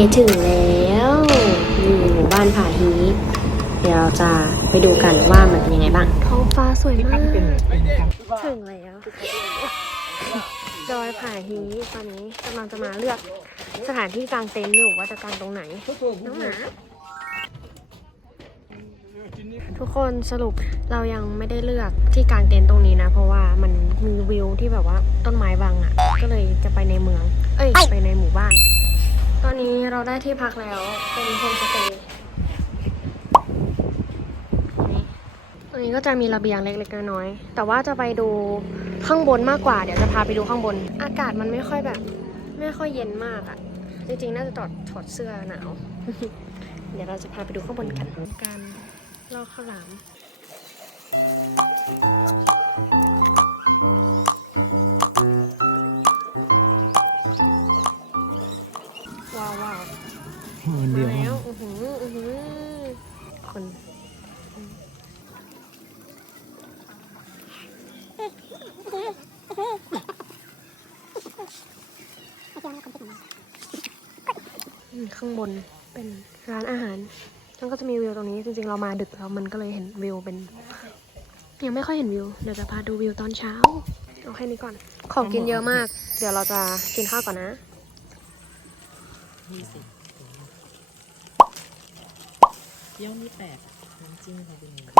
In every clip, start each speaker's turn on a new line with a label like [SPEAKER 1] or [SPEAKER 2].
[SPEAKER 1] เย่ถึงแล้วนี่หมู่บ้านผาฮีเดี๋ยวเราจะไปดูกันว่ามันเป็นยังไงบ้าง ท้องฟ้าสวยมาก ถึงแล้วดอยผาฮีตอนนี้กำลังจะมาเลือกสถานที่กางเต็นท์อยู่ว่าจะกางตรงไหน น้องหมา ทุกคนสรุปเรายังไม่ได้เลือกที่กางเต็นท์ตรงนี้นะ เพราะว่ามันมีวิวที่แบบว่าต้นไม้บังอะ่ะ ก็เลยจะไปในเมือง เอ้ย ไปในหมู่บ้าน ตอนนี้เราได้ที่พักแล้ว เป็นโฮมสเตย์นี่ตรงนี้ก็จะมีระเบียงเล็กๆน้อยๆแต่ว่าจะไปดูข้างบนมากกว่า เดี๋ยวจะพาไปดูข้างบน อากาศมันไม่ค่อยแบบ ไม่ค่อยเย็นมากอะ่ะ จริงๆ น่าจะถอดถอดเสื้อหนาว เดี๋ยวเราจะพาไปดูข้างบนกัน การลอกข้าวหลาม
[SPEAKER 2] มันเดี
[SPEAKER 1] มา
[SPEAKER 2] ยว
[SPEAKER 1] แล้วอือหืออือหือคนอืมข้างบนเป็นร้านอาหารแล้วก็จะมีวิวตรงนี้ จริงๆ เรามาดึกแล้วมันก็เลยเห็นวิวเป็น ยังไม่ค่อยเห็นวิว เดี๋ยวจะพาดูวิวตอนเช้า เอาแค่นี้ก่อน ของกินเยอะมาก เดี๋ยวเราจะกินข้าวก่อนนะ
[SPEAKER 2] ยี่สิบ เกี๊ยวนี่แปลกน้ำจิ้มเขาเป็นยังไง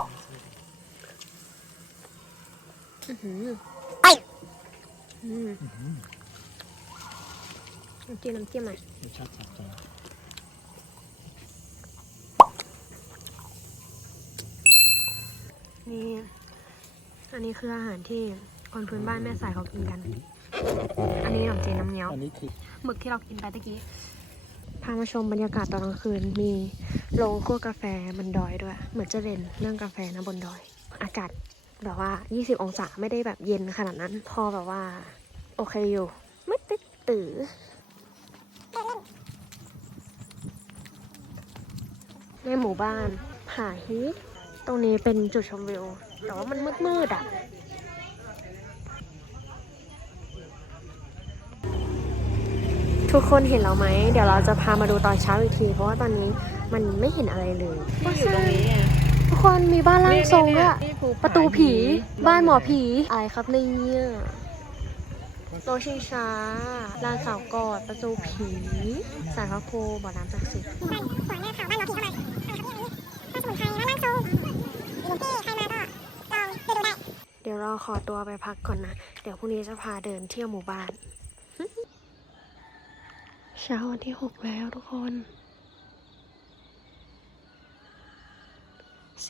[SPEAKER 1] อือหืออืมน้ำจิ้มน้ำจิ้มหน่อย
[SPEAKER 2] รสชาติจัดจ้าน
[SPEAKER 1] นี่ อันนี้คืออาหารที่คนพื้นบ้านแม่สายเขากินกัน อันนี้ขนมจีนน้ำเงี้ยว
[SPEAKER 2] อันนี้คือ
[SPEAKER 1] หมึกที่เรากินไปตะกี้ พามาชมบรรยากาศตอนกลางคืน มี โรงคั่วกาแฟบนดอยด้วย เหมือนจะเด่นเรื่องกาแฟนะบนดอย อากาศแบบว่า 20 องศาไม่ได้แบบเย็นขนาดนั้น พอแบบว่า โอเคอยู่ ไม่ติดตื่อในหมู่บ้านผาฮีตตรงนี้เป็นจุดชมวิว แต่ว่ามันมืดๆอะทุกคนเห็นเราไหม เดี๋ยวเราจะพามาดูตอนเช้าอีกที เพราะว่าตอนนี้ มันไม่เห็นอะไรเลย
[SPEAKER 2] อยู่ตรงนี้ไง
[SPEAKER 1] ทุกคนมีบ้านร่างทรงด้วย
[SPEAKER 2] นี่ภูผา
[SPEAKER 1] ประตูผีบ้านหมอผีอะไรครับเนี่ยโต๊ะชิงช้าลานเสากอดประตูผีสารพระโคบ่อน้ำศักดิ์สิทธิ์
[SPEAKER 3] บ้านสวยมากค่ะบ้านหมอผีเข้ามาอ่าครับนี่อันนี้บ้านสมุนไพรบ้านร่างทรงหลวงพี่ใครมาก็ลองไปดูได้
[SPEAKER 1] เดี๋ยวเราขอตัวไปพักก่อนนะ เดี๋ยวพรุ่งนี้จะพาเดินเที่ยวหมู่บ้าน เช้าวันที่หกแล้วทุกคน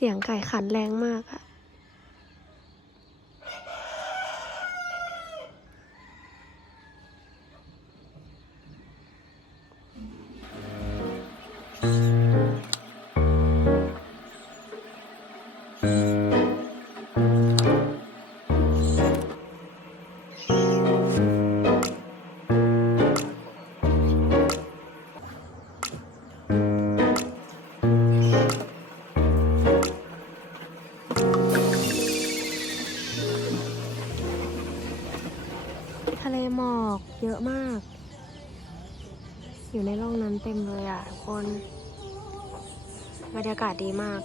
[SPEAKER 1] สียงไก่ขันแรงมากอะทะ อยู่ในร่องนั้นเต็มเลยอะทุกคน บรรยากาศดีมาก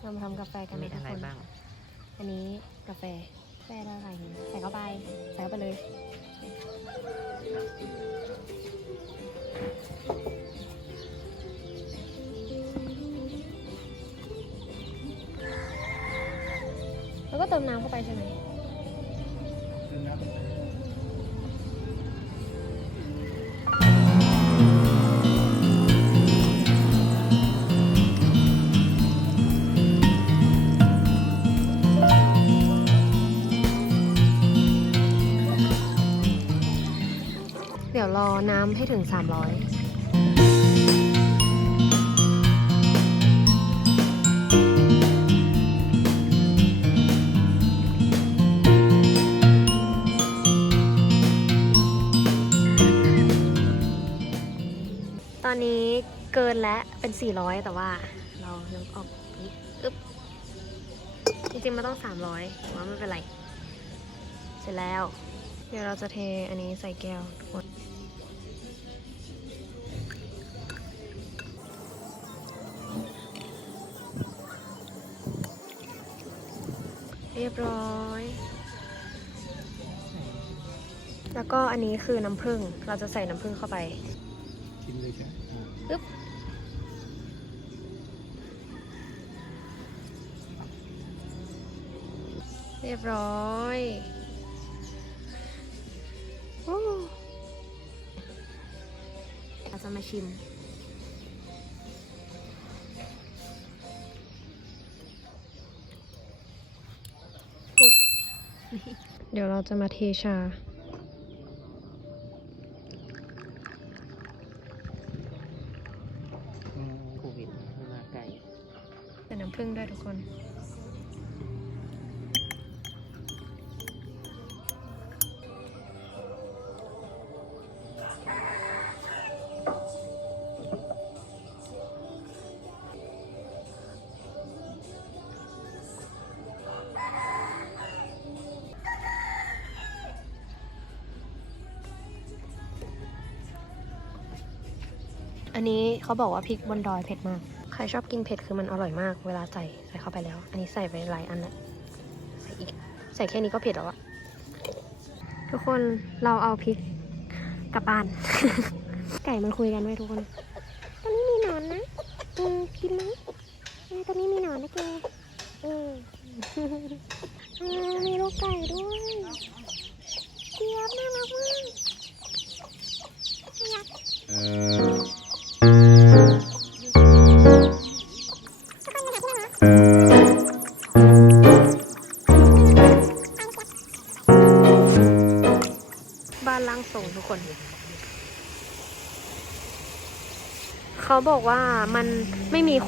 [SPEAKER 1] เรามาทำกาแฟกันไหม
[SPEAKER 2] มี
[SPEAKER 1] ทุก
[SPEAKER 2] อะไร
[SPEAKER 1] คน
[SPEAKER 2] บ้าง
[SPEAKER 1] อันนี้กาแฟแฟได้อะไรใส่เข้าไป ใส่เข้าไปเลย ก็เติมน้ำเข้าไปใช่ไหมเดี๋ยวรอน้ำให้ถึง 300 อนนี้เกินแล้วเป็น 400 แต่ว่าเรายังออกนี้อึ๊บจริงๆมันต้อง 300แต่ว่าไม่เป็นไร เสร็จแล้ว เดี๋ยวเราจะเทอันนี้ใส่แก้วทุกคนเรียบร้อย แล้วก็อันนี้คือน้ำผึ้ง เราจะใส่น้ำผึ้งเข้าไป
[SPEAKER 4] กินเลยจ้ะ
[SPEAKER 1] ปึ๊บเรียบร้อยโอ้เราจะมาชิม กุด เดี๋ยวเราจะมาเทชา
[SPEAKER 2] อืมโควิดมาไกล
[SPEAKER 1] เป็ น้ำผึ้งด้วยทุกคนอันนี้เขาบอกว่าพริกบนดอยเผ็ดมาก รชอบกินเผ็ดคือมันอร่อยมาก เวลาใส่ใส่เข้าไปแล้ว อันนี้ใส่ไปหลายอันแล้วใส่อีก ใส่แค่นี้ก็เผ็ดแล้วอะทุกคนเราเอาพริกกลับบ้าน ไก่มันคุยกันไว้ทุกคน
[SPEAKER 3] ตอนนี้มีหนอนนะอืมกิน
[SPEAKER 1] ไหม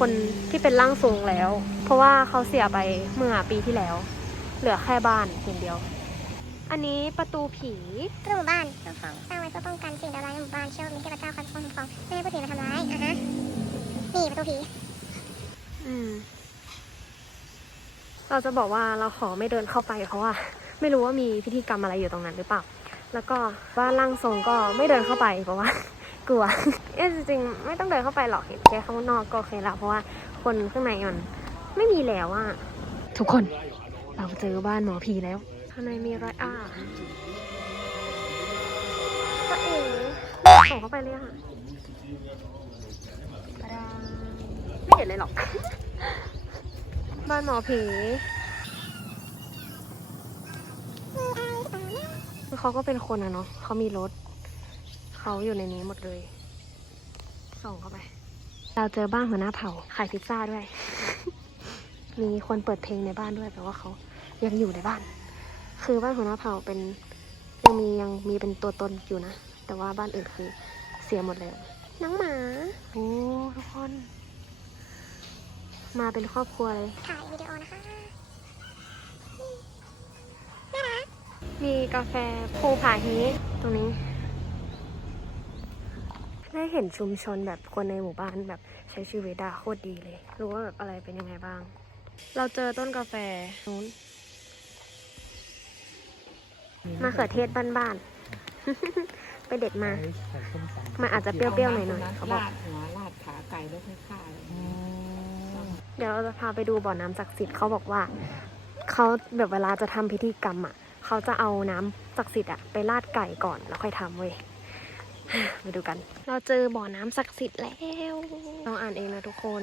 [SPEAKER 1] คนที่เป็นร่างทรงแล้ว เพราะว่าเขาเสียไปเมื่อปีที่แล้ว เหลือแค่บ้านเพียงเดียว อันนี้ประตูผี
[SPEAKER 3] ประตูหมู่บ้าน
[SPEAKER 2] จะฟัง
[SPEAKER 3] สร้างไว้เพื่อป้องกันสิ่งเลวร้ายในหมู่บ้านเชื่อว่ามีเทพเจ้าคอยปกป้องคุ้มครองไม่ให้ผู้ผีมาทำร้ายอะฮะนี่ประตูผี
[SPEAKER 1] อืม เราจะบอกว่าเราขอไม่เดินเข้าไปเพราะว่า ไม่รู้ว่ามีพิธีกรรมอะไรอยู่ตรงนั้นหรือเปล่า แล้วก็บ้านร่างทรงก็ไม่เดินเข้าไปเพราะว่า กลัวเอ๊ะจริงๆ ไม่ต้องเดินเข้าไปหรอกเห็นแค่ข้างนอกก็โอเคแล้วเพราะว่าคนข้างในมันไม่มีแล้วอะทุกคนเราเจอบ้านหมอผีแล้วข้างในมีรอยอ้าก็เอ๋ส่งเข้าไปเลยค่ะตะดาไม่เห็นเลยหรอก บ้านหมอผี
[SPEAKER 3] มีอะไรหรือเปล่านะ
[SPEAKER 1] เขาก็เป็นคนอะเนาะเขามีรถ เขาอยู่ในนี้หมดเลย ส่งเข้าไป เราเจอบ้านหัวหน้าเผ่าขายพิซซ่าด้วย มีคนเปิดเพลงในบ้านด้วยแปลว่าเขายังอยู่ในบ้าน คือบ้านหัวหน้าเผ่าเป็นยังมียังมีเป็นตัวตนอยู่นะ แต่ว่าบ้านอื่นคือเสียหมดแล้ว
[SPEAKER 3] น้องหมา
[SPEAKER 1] โอ้ทุกคน มาเป็นครอบครัวเลย
[SPEAKER 3] ถ่ายวิดีโอนะคะ
[SPEAKER 1] มีกาแฟภูผาฮีตรงนี้ ได้เห็นชุมชนแบบคนในหมู่บ้านแบบใช้ชีวิตอะโคตรดีเลย รู้ว่าแบบอะไรเป็นยังไงบ้าง เราเจอต้นกาแฟนู้นมะเขือเทศบ้านๆ ไปเด็ดมา มันอาจจะเปรี้ยวๆหน่อยๆเขาบอก
[SPEAKER 2] ลาดหัวลาดขาไก่แล้วค่อยฆ่าเลย
[SPEAKER 1] เดี๋ยวเราจะพาไปดูบ่อน้ำศักดิ์สิทธิ์เขาบอกว่าเขาแบบเวลาจะทำพิธีกรรมอะเขาจะเอาน้ำศักดิ์สิทธิ์อะไปราดไก่ก่อนแล้วค่อยทำเว้ย ไปดูกัน เราเจอบ่อน้ำศักดิ์สิทธิ์แล้วเราอ่านเองนะทุกคน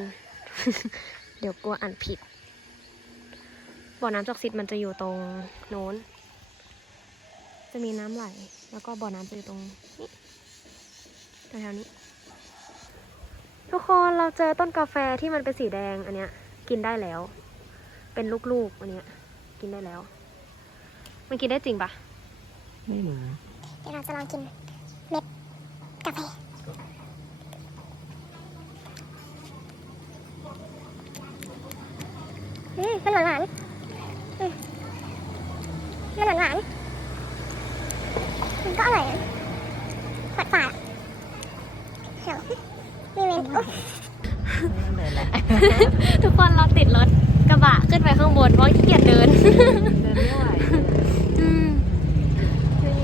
[SPEAKER 1] เดี๋ยวกลัวอ่านผิด บ่อน้ำศักดิ์สิทธิ์มันจะอยู่ตรงโน้น จะมีน้ำไหล แล้วก็บ่อน้ำจะอยู่ตรงนี้แถวๆนี้ ทุกคนเราเจอต้นกาแฟที่มันเป็นสีแดงอันเนี้ย กินได้แล้ว เป็นลูกๆอันเนี้ย กินได้แล้ว มันกินได้จริงปะ
[SPEAKER 2] ไม่รู้
[SPEAKER 3] เดี๋ยวเราจะลองกินเม็ด กาแฟอืมมันหวานหวานๆอืมมันหวานหวานๆมันก็อร่อยนะฝาดฝาดๆเดี๋ยวมีเมนอุ๊ย
[SPEAKER 2] นั่นเลยแหละ
[SPEAKER 1] ทุกคนเราติดรถกระบะขึ้นไปข้างบนเพราะขี้เกียจเดิน
[SPEAKER 2] เดินไม่ไหว
[SPEAKER 1] อืม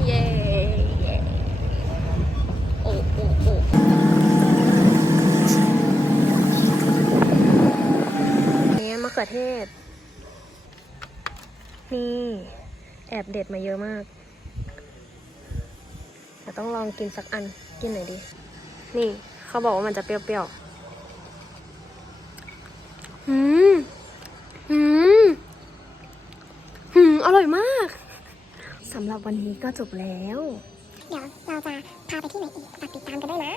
[SPEAKER 1] เย้โอ้โอ้โอ้นี่มะเขือเทศ นี่ แอบเด็ดมาเยอะมาก แต่ต้องลองกินสักอันกินไหนอยดี นี่เขาบอกว่ามันจะเปรี้ยวๆ อืม อืม อืม อร่อยมากสำหรับวันนี้ก็จบแล้ว
[SPEAKER 3] เดี๋ยวเราจะพาไปที่ไหนอีกฝากติดตามกันด้วยนะ